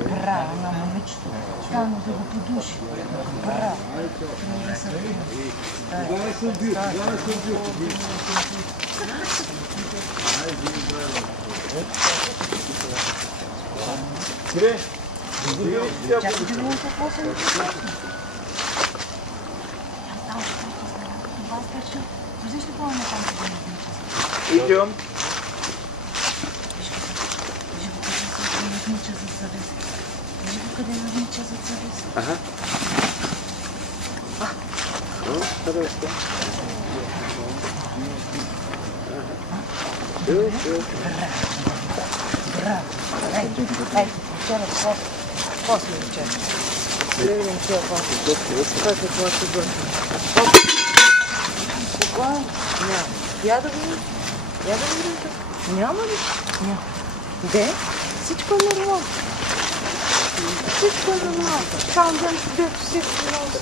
Браво на момичето. Стана да го подуши. Браво. Чакай да видим какво се написано. Виждаш ли какво е на там къде назнача? Идем. Вижи го къде назнача за съвест. Вижи го къде назнача за съвест. Ага. Хорошо. Браво. Ей, вчера после вчера. Да видим тия после. Какво ще бъде? Спокойно. Няма. Я да видим. Няма ли? Няма. Де? Всичко е нормално. Всичко е нормално. Само дето всичко много се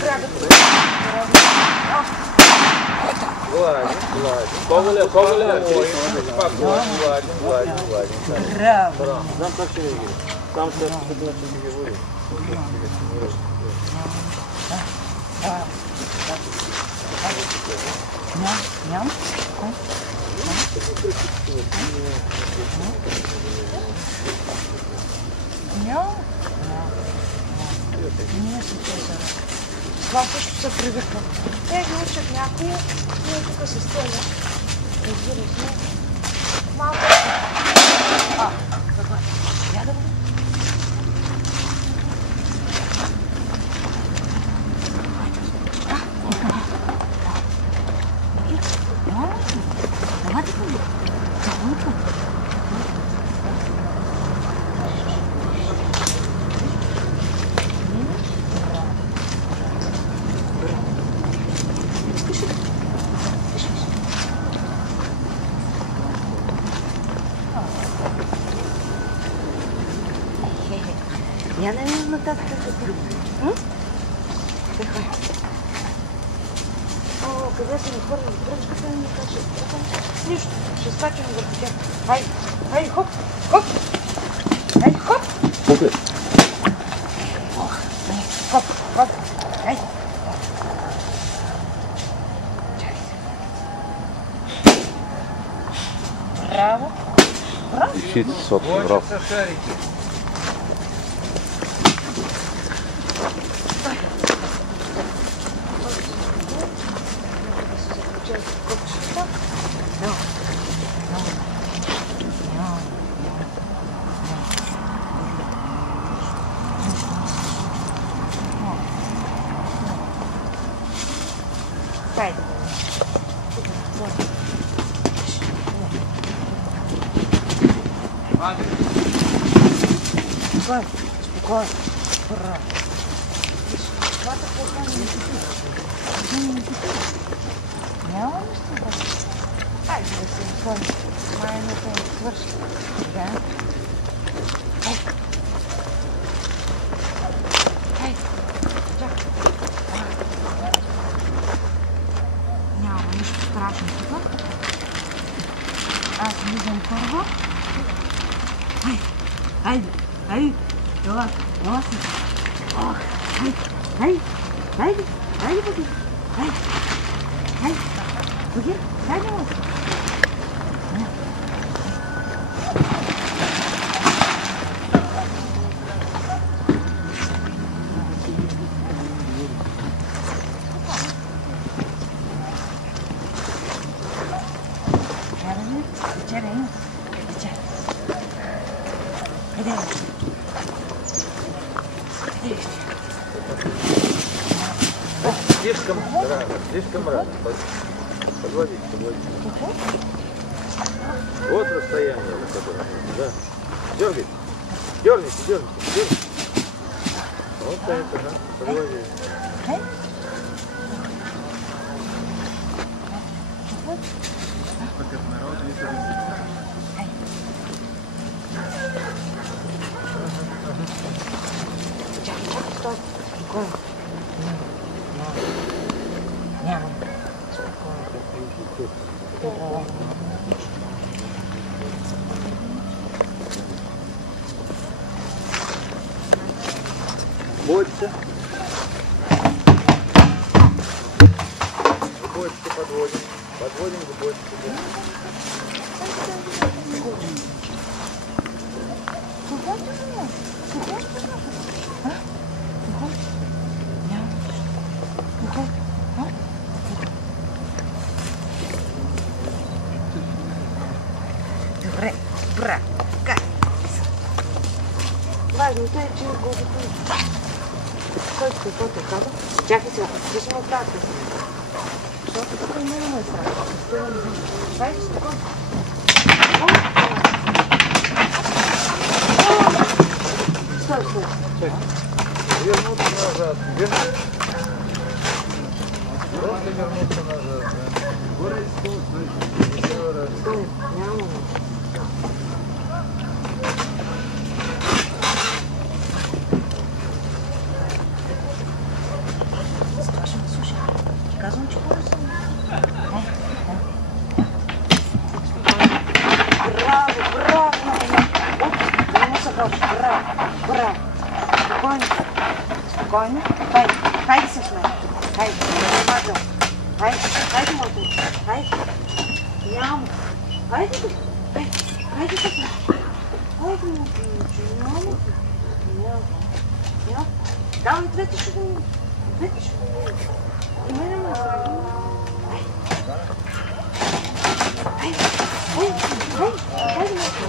трябва да Гладен. Браво. Знам как ще реагира. Там ще ги води. Ням? Ние се чесаме. Това също се привиква. Те ги учат някои, ние тук се стеля. Разбира се. Малко. Добре. Я да бъде. Я не виждам нататък какво е. Тихай. О, къде се нахвърля бръчката и ми кача. Нищо, ще скачам върху тях. Хай, хоп, хоп. Хай, хоп. Окей. Хоп, хоп. Хай. Чакай се. Браво. Браво. Ищите сотки, браво. Спокойно. Браво. Това какво стане? Няма нищо, брат. Айде да се отворим. Майната ни свърши. Да. Ей, чакай. Няма нищо страшно тук. Аз влизам първо. Айде. Ела си. Айде, Багир. Багир, хайде му си. Вечеря има. Вечеря. Къде е? Слишком рано. Подводите. Вот расстояние, на котором. Да. Дергайте. Вот это, да. Подводите. Стой. Спокойно. Няма. Спокойно. Бочка. Бочку подводим. Подводим к бочке. Добре, бра, как? Важното е, че го готови. Който каквото каза. Чакай сега, да ще му оправят късно. Защото тук и много ме е страх. Дай си спокойно. Стой, стой. Чакай. Вернуться назад. Просто вернуться назад. Стой, няма. Страшно, слушай. Казвам, че хора съм. Браво, браво! Да не се ходиш. Браво, браво. Спокойно. Спокойно. Хайде, хайде с мен. Хайде, внимателно. Хайде, хайде, моето. Хайде. Няма. Хайде тук. Хайде тук. Хайде, моето. Няма. Няма. Давай, двете ще го мине. Двете ще го мине. И мене ме здрави. Хайде. Хайде. Хайде, моето.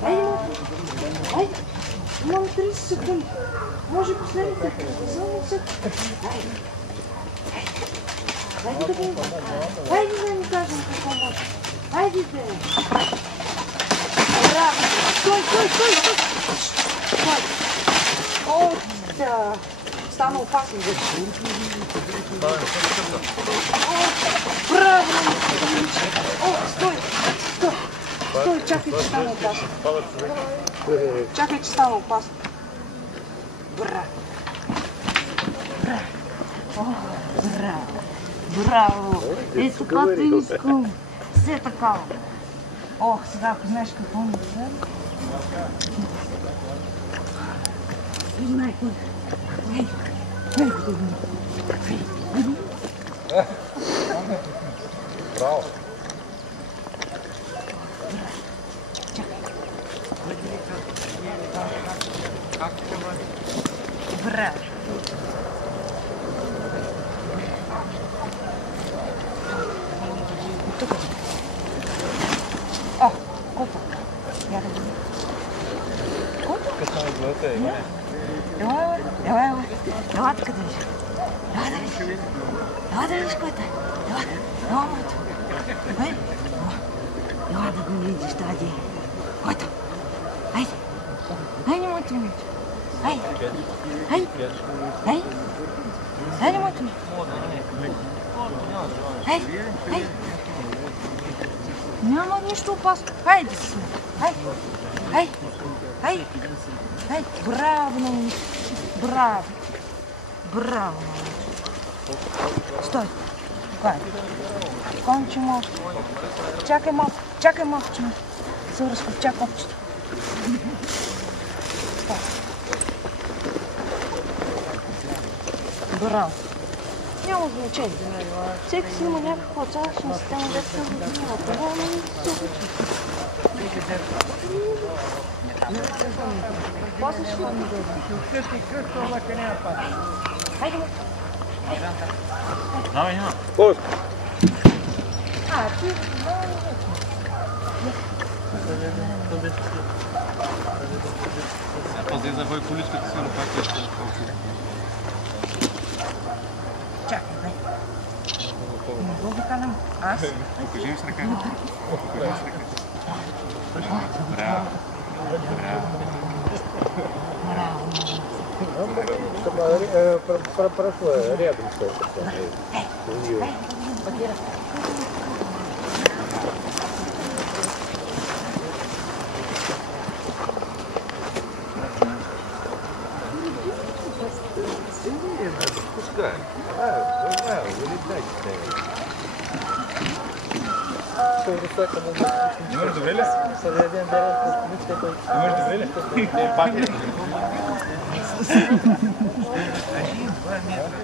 Хайде, моето. Хайде. Имам 30 секунди. Може последните. Само секунди. Хайде. Хайде да видим. Хайде да ми кажем какво може. Хайде да. Браво. Стой, стой, стой, стой. Стой. О, да. Стана опасно вече. Браво. О, стой. Стой. Стой, чакай, че стана опасно. Чакай, че стана опасно. Браво. Браво. О, браво. Браво! Е, така те искам. Все такава. Ох, сега ако знаеш какво ми трябва. Знай кой. Браво. Чакай. Браво. О, колко? Я да видя. Колко? Ела тук да видиш. Ела да видиш. Ела да видиш който е. Ела моето. Ела да го видиш тази. Който? Хайде. Хайде моето ми. Хайде. Хайде. Хайде. Хайде моето ми. Хайде. Хайде. Няма нищо опасно. Хайде си сме. Хайде. Хайде. Хайде. Хайде. Браво на момиче. Браво. Браво на момиче. Стой. Спокойно. Спокойно, че малко. Чакай малко, че ме се разкопча копчето. Браво. Няма значение. Всеки си има някаква цялостна система, да се разгоднява. Това не ми се случва. После ще има. Хайде му. Давай, няма. Пуск. Ти... Пази за кой количката си ръка ще Чакай, дай. Не го виканам. Аз? покажи ми с ръка. Покажи ми с ръка. Браво. Браво. Прошло рядом что-то. Пускай. Знаю, вылетать. Какой русак, кому Не можешь добрели? Солиден деревко, ничего такое. Не можешь добрели? Не, пакет. 1, 2 метра.